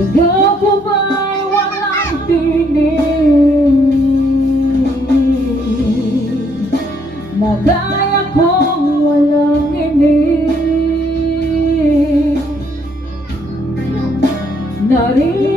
Ikaw po ba'y walang tinig na kaya kong walang inig? Naririnig